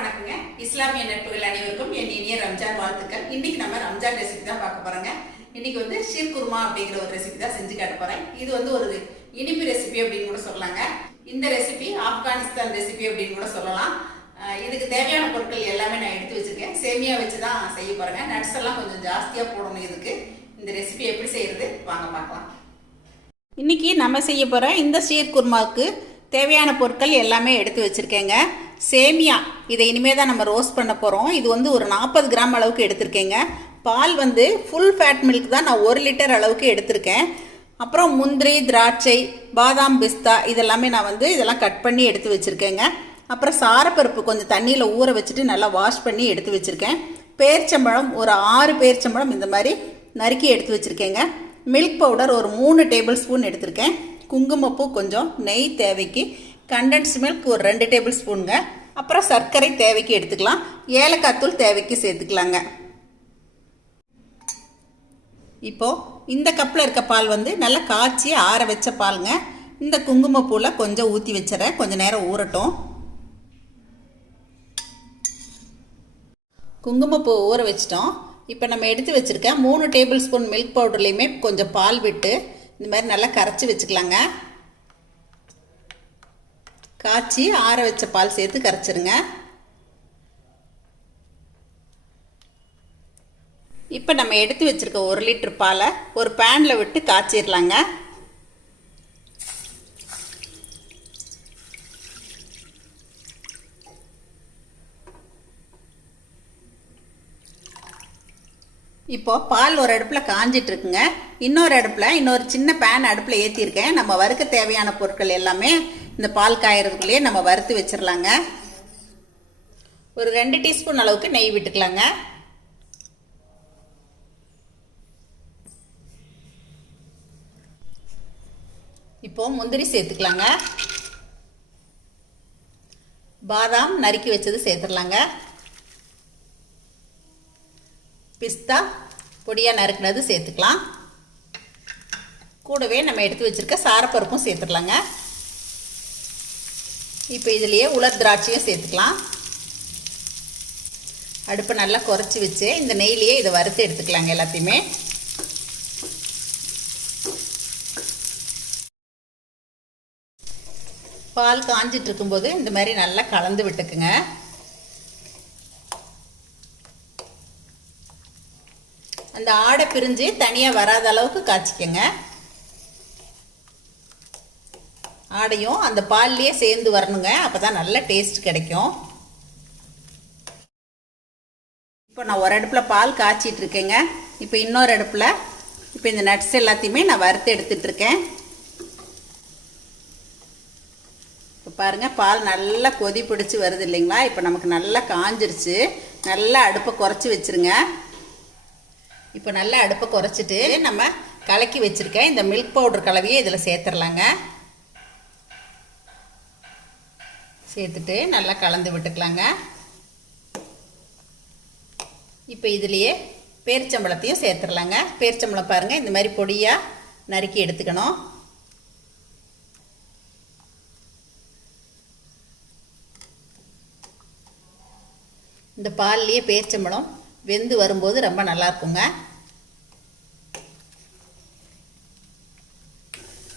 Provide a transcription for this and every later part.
வணக்கங்க. இஸ்லாமிய நட்புகள் அனைவருக்கும் என் இனிய ரம்ஜான் வாழ்த்துக்கள். இன்னைக்கு நம்ம ரம்ஜான் ரெசிபி தான் பார்க்க போறோங்க. இன்னைக்கு வந்து ஷீர் குருமா அப்படிங்கிற ஒரு ரெசிபி தான் செஞ்சு காட்ட போறேன். இது வந்து ஒரு இனிப்பு ரெசிபி அப்படின்னு கூட சொல்லலாங்க. இந்த ரெசிபி ஆப்கானிஸ்தான் ரெசிபி அப்படின்னு கூட சொல்லலாம். இதுக்கு தேவையான பொருட்கள் எல்லாமே நான் எடுத்து வச்சிருக்கேன். சேமியா வச்சு தான் செய்ய போறேங்க. நட்ஸ் எல்லாம் கொஞ்சம் ஜாஸ்தியா போடணும் இதுக்கு. இந்த ரெசிபி எப்படி செய்யறது? வாங்க பார்க்கலாம். இன்னைக்கு நம்ம செய்ய போகிற இந்த ஷீர் குருமாவுக்கு தேவையான பொருட்கள் எல்லாமே எடுத்து வச்சுருக்கேங்க. சேமியா. இதை இனிமேல் தான் நம்ம ரோஸ்ட் பண்ண போகிறோம் இது வந்து ஒரு நாற்பது கிராம் அளவுக்கு எடுத்திருக்கேங்க. பால் வந்து ஃபுல் ஃபேட் மில்க் தான் நான் ஒரு லிட்டர் அளவுக்கு எடுத்திருக்கேன். அப்புறம் முந்திரி திராட்சை பாதாம் பிஸ்தா இதெல்லாமே நான் வந்து இதெல்லாம் கட் பண்ணி எடுத்து வச்சுருக்கேங்க. அப்புறம் சாரப்பருப்பு கொஞ்சம் தண்ணியில் ஊற வச்சுட்டு நல்லா வாஷ் பண்ணி எடுத்து வச்சுருக்கேன். பேர்ச்சம்பழம் ஒரு ஆறு பேர்ச்சம்பழம் இந்த மாதிரி நறுக்கி எடுத்து வச்சுருக்கேங்க. மில்க் பவுடர் ஒரு மூணு டேபிள் ஸ்பூன் எடுத்திருக்கேன். குங்குமப்பூ கொஞ்சம் நெய் தேவைக்கு. கண்டன்ஸ் மில்க் ஒரு ரெண்டு டேபிள் ஸ்பூனுங்க அப்புறம் சர்க்கரை தேவைக்கு எடுத்துக்கலாம். ஏலக்காய் தூள் தேவைக்கு சேர்த்துக்கலாங்க. இப்போ இந்த கப்பில் இருக்க பால் வந்து நல்லா காய்ச்சி ஆற வச்ச பாலுங்க. இந்த குங்குமப்பூவில் கொஞ்சம் ஊற்றி வச்சிடறேன். கொஞ்சம் நேரம் ஊறட்டும். குங்குமப்பூ ஊற வச்சிட்டோம். இப்போ நம்ம எடுத்து வச்சுருக்க மூணு டேபிள் ஸ்பூன் மில்க் பவுடர்லேயுமே கொஞ்சம் பால் விட்டு இந்த மாதிரி நல்லா கரைச்சி வச்சுக்கலாங்க. காய்ச்சி ஆற வச்ச பால் சேர்த்து கரைச்சிருங்க. இப்போ நம்ம எடுத்து வச்சுருக்க ஒரு லிட்டர் பாலை ஒரு பேனில் விட்டு காய்ச்சிடலாங்க இப்போ பால் ஒரு அடுப்பில் காஞ்சிட்டு இருக்குங்க இன்னொரு அடுப்பில் இன்னொரு சின்ன பேன் அடுப்பில் ஏற்றிருக்கேன் நம்ம வறுக்க தேவையான பொருட்கள் எல்லாமே இந்த பால் காயறதுக்குள்ளேயே நம்ம வறுத்து வச்சிடலாங்க ஒரு ரெண்டு டீஸ்பூன் அளவுக்கு நெய் விட்டுக்கலாங்க. இப்போ முந்திரி சேர்த்துக்கலாங்க. பாதாம் நறுக்கி வச்சது சேர்த்துடலாங்க. பிஸ்தா பொடியாக நறுக்கினது சேர்த்துக்கலாம். கூடவே நம்ம எடுத்து வச்சுருக்க சாரப்பருப்பும் சேர்த்துடலாங்க. இப்போ இதுலேயே உலர் திராட்சையும் சேர்த்துக்கலாம். அடுப்பை நல்லா குறைச்சி வச்சு இந்த நெய்லேயே இதை வறுத்து எடுத்துக்கலாங்க எல்லாத்தையுமே. பால் காஞ்சிட்டு இருக்கும்போது இந்த மாதிரி நல்லா கலந்து விட்டுக்குங்க. அந்த ஆடை பிரிஞ்சு தனியாக வராத அளவுக்கு காய்ச்சிக்கங்க. ஆடையும் அந்த பால்லையே சேர்ந்து வரணுங்க. அப்போ தான் நல்ல டேஸ்ட் கிடைக்கும். இப்போ நான் ஒரு அடுப்பில் பால் காய்ச்சிட்டு இருக்கேங்க. இப்போ இன்னொரு அடுப்பில் இப்போ இந்த நட்ஸ் எல்லாத்தையுமே நான் வறுத்து எடுத்துட்ருக்கேன் இப்போ பாருங்கள் பால் நல்லா கொதி பிடிச்சி வருது இல்லைங்களா? இப்போ நமக்கு நல்லா காஞ்சிருச்சு. நல்லா அடுப்பை குறைச்சி வச்சுருங்க. இப்போ நல்லா அடுப்பை குறைச்சிட்டு நம்ம கலக்கி வச்சுருக்கேன் இந்த மில்க் பவுடர் கலவையை இதில் சேர்த்துடலாங்க சேர்த்துட்டு நல்லா கலந்து விட்டுக்கலாங்க. இப்போ இதுலேயே பேரிச்சம்பழத்தையும் சேர்த்துடலாங்க பேரிச்சம்பழம் பாருங்கள் இந்த மாதிரி பொடியாக நறுக்கி எடுத்துக்கணும். இந்த பால்லையே பேரிச்சம்பழம் வெந்து வரும்போது ரொம்ப நல்லாயிருக்குங்க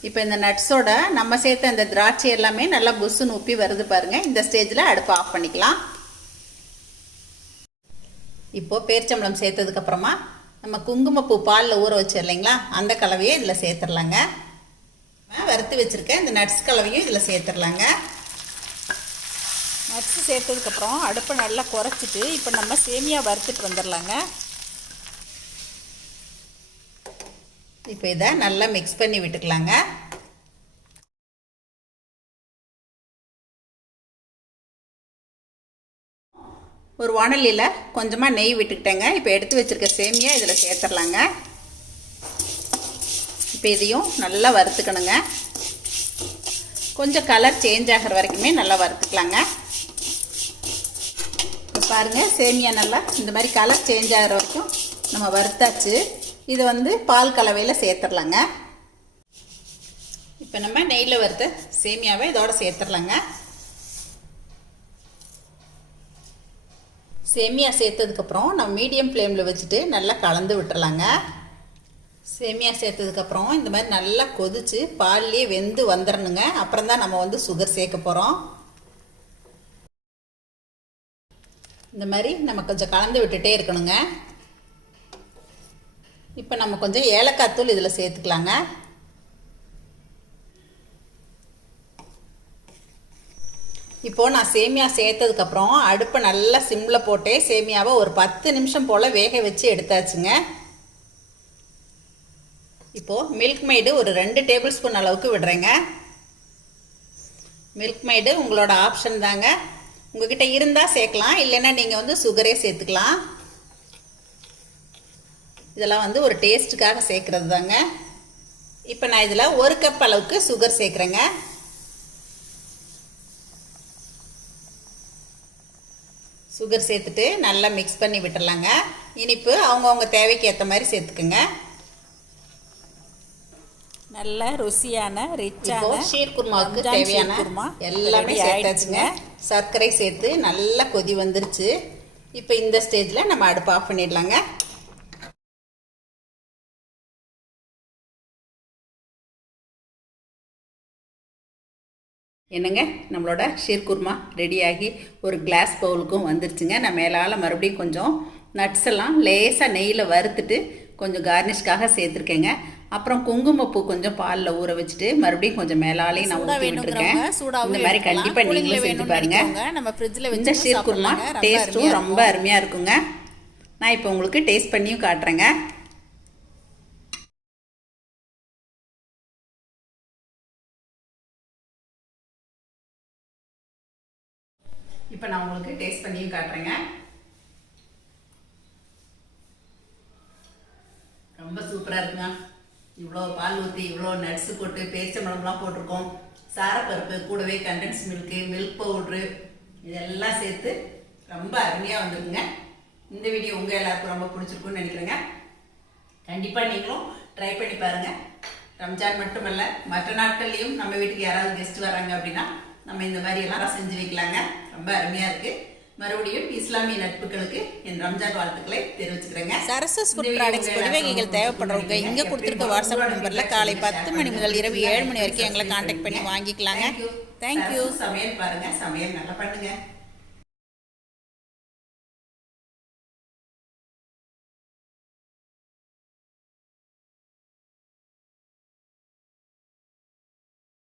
இப்போ இந்த நட்ஸோட நம்ம சேர்த்த இந்த திராட்சை எல்லாமே நல்லா புஸ்ஸுன்னு உப்பி வருது பாருங்கள் இந்த ஸ்டேஜில் அடுப்பை ஆஃப் பண்ணிக்கலாம். இப்போது பேரிச்சம்பளம் சேர்த்ததுக்கப்புறமா நம்ம குங்குமப்பூ பாலில் ஊற வச்சு இல்லைங்களா? அந்த கலவையை இதில் சேர்த்துடலாங்க. வறுத்து வச்சுருக்கேன் இந்த நட்ஸ் கலவையும் இதில் சேர்த்துடலாங்க. நட்ஸு சேர்த்ததுக்கப்புறம் அடுப்பை நல்லா குறைச்சிட்டு இப்போ நம்ம சேமியா வறுத்துட்டு வந்துடலாங்க. இப்போ இதை நல்லா மிக்ஸ் பண்ணி விட்டுக்கலாங்க. வானலியில் கொஞ்சமாக நெய் விட்டுக்கிட்டேங்க. இப்போ எடுத்து வச்சுருக்க சேமியா இதில் சேர்த்துடலாங்க. இப்போ இதையும் நல்லா வறுத்துக்கணுங்க. கொஞ்சம் கலர் சேஞ்ச் ஆகிற வரைக்குமே நல்லா வறுத்துக்கலாங்க. பாருங்கள் சேமியா நல்லா இந்த மாதிரி கலர் சேஞ்ச் ஆகிற வரைக்கும் நம்ம வறுத்தாச்சு. இதை வந்து பால் கலவையில் சேர்த்துடலாங்க. இப்போ நம்ம நெய்யில் வறுத்த சேமியாவை இதோட சேர்த்துடலாங்க. சேமியா சேர்த்ததுக்கப்புறம் நம்ம மீடியம் ஃப்ளேமில் வச்சுட்டு நல்லா கலந்து விட்டுறலாங்க. சேமியா சேர்த்ததுக்கப்புறம் இந்த மாதிரி நல்லா கொதிச்சு பால்லேயே வெந்து வந்துடணுங்க அப்புறம் தான் நம்ம வந்து சுகர் சேர்க்க போகிறோம் இந்த மாதிரி நம்ம கொஞ்சம் கலந்து விட்டுட்டே இருக்கணுங்க. இப்போ நம்ம கொஞ்சம் ஏலக்காய் தூள் இதில் சேர்த்துக்கலாங்க. இப்போது நான் சேமியா சேர்த்ததுக்கப்புறம் அடுப்பை நல்லா சிம்மில் போட்டே சேமியாவை ஒரு பத்து நிமிஷம் போல் வேக வச்சு எடுத்தாச்சுங்க. இப்போது மில்க் மைடு ஒரு ரெண்டு டேபிள் ஸ்பூன் அளவுக்கு விடுறேங்க. மில்க் மைடு உங்களோட ஆப்ஷன் தாங்க. உங்ககிட்ட இருந்தால் சேர்க்கலாம் இல்லைன்னா நீங்கள் வந்து சுகரே சேர்த்துக்கலாம். இதெல்லாம் வந்து ஒரு டேஸ்ட்டுக்காக சேர்க்குறது தாங்க இப்போ நான் இதில் ஒரு கப் அளவுக்கு சுகர் சேர்க்குறேங்க. சுகர் சேர்த்துட்டு நல்லா மிக்ஸ் பண்ணி விட்டுறலாங்க. இனிப்பு அவங்கவுங்க தேவைக்கு ஏற்ற மாதிரி சேர்த்துக்குங்க. நல்ல ருசியான ரிச்சான ஷீர் குருமாவுக்கு ரம்ஜான் தேவையான குருமா எல்லாமே சேர்த்தாச்சுங்க. சர்க்கரை சேர்த்து நல்லா கொதி வந்துருச்சு. இப்போ இந்த ஸ்டேஜில் நம்ம அடுப்பு ஆஃப் பண்ணிடலாங்க. என்னங்க? நம்மளோட ஷீர் குருமா ரெடியாகி ஒரு கிளாஸ் பவுலுக்கும் வந்துருச்சுங்க. நான் மேலால் மறுபடியும் கொஞ்சம் நட்ஸ் எல்லாம் லேசாக நெய்யில் வறுத்துட்டு கொஞ்சம் கார்னிஷ்காக சேர்த்துருக்கேங்க. அப்புறம் குங்குமப்பூ கொஞ்சம் பாலில் ஊற வச்சுட்டு மறுபடியும் கொஞ்சம் மேலாலையும் நான் ஊற்றி விட்டுருக்கேன். இந்த மாதிரி. கண்டிப்பாக நீங்களும் செஞ்சு பாருங்க. நம்ம ஃப்ரிட்ஜில் இந்த வச்சு ஷீர் குருமா டேஸ்ட்டும் ரொம்ப அருமையாக இருக்குங்க. நான் இப்போ உங்களுக்கு டேஸ்ட் பண்ணியும் காட்டுறேங்க. இப்போ நான் உங்களுக்கு டேஸ்ட் பண்ணியும் காட்டுறேங்க. ரொம்ப சூப்பராக இருக்குங்க. இவ்வளோ பால் ஊற்றி இவ்வளோ நட்ஸு போட்டு பேரிச்சம்பழம்லாம் போட்டிருக்கோம். சாரப்பருப்பு கூடவே கண்டன்ஸ் மில்க்கு மில்க் பவுட்ரு இதெல்லாம் சேர்த்து ரொம்ப அருமையாக வந்திருக்குங்க. இந்த வீடியோ உங்கள் எல்லாருக்கும் ரொம்ப பிடிச்சிருக்குன்னு நினைக்கிறேங்க. கண்டிப்பாக நீங்களும் ட்ரை பண்ணி பாருங்கள் ரம்ஜான் மட்டுமல்ல மற்ற நாட்கள்லேயும் நம்ம வீட்டுக்கு யாராவது கெஸ்ட் வராங்க அப்படின்னா நம்ம இந்த மாதிரி எல்லாம் செஞ்சு வைக்கலாங்க ரொம்ப அருமையாக இருக்குது மறுபடியும் இஸ்லாமிய நட்புகளுக்கு என் ரம்ஜான் வாழ்த்துக்களை தெரிவிச்சுக்கிறேங்க சரசஸ் ஃபுட் ப்ராடக்ட்ஸ் பொடிவகைகள் தேவைப்படுறவங்க இங்கே கொடுத்துருக்க. வாட்ஸ்அப் நம்பரில் காலை பத்து மணி. முதல் இரவு ஏழு மணி வரைக்கும் எங்களை காண்டாக்ட் பண்ணி. வாங்கிக்கலாங்க. தேங்க்யூ சமையல் பாருங்க சமையல் நல்லா பண்ணுங்க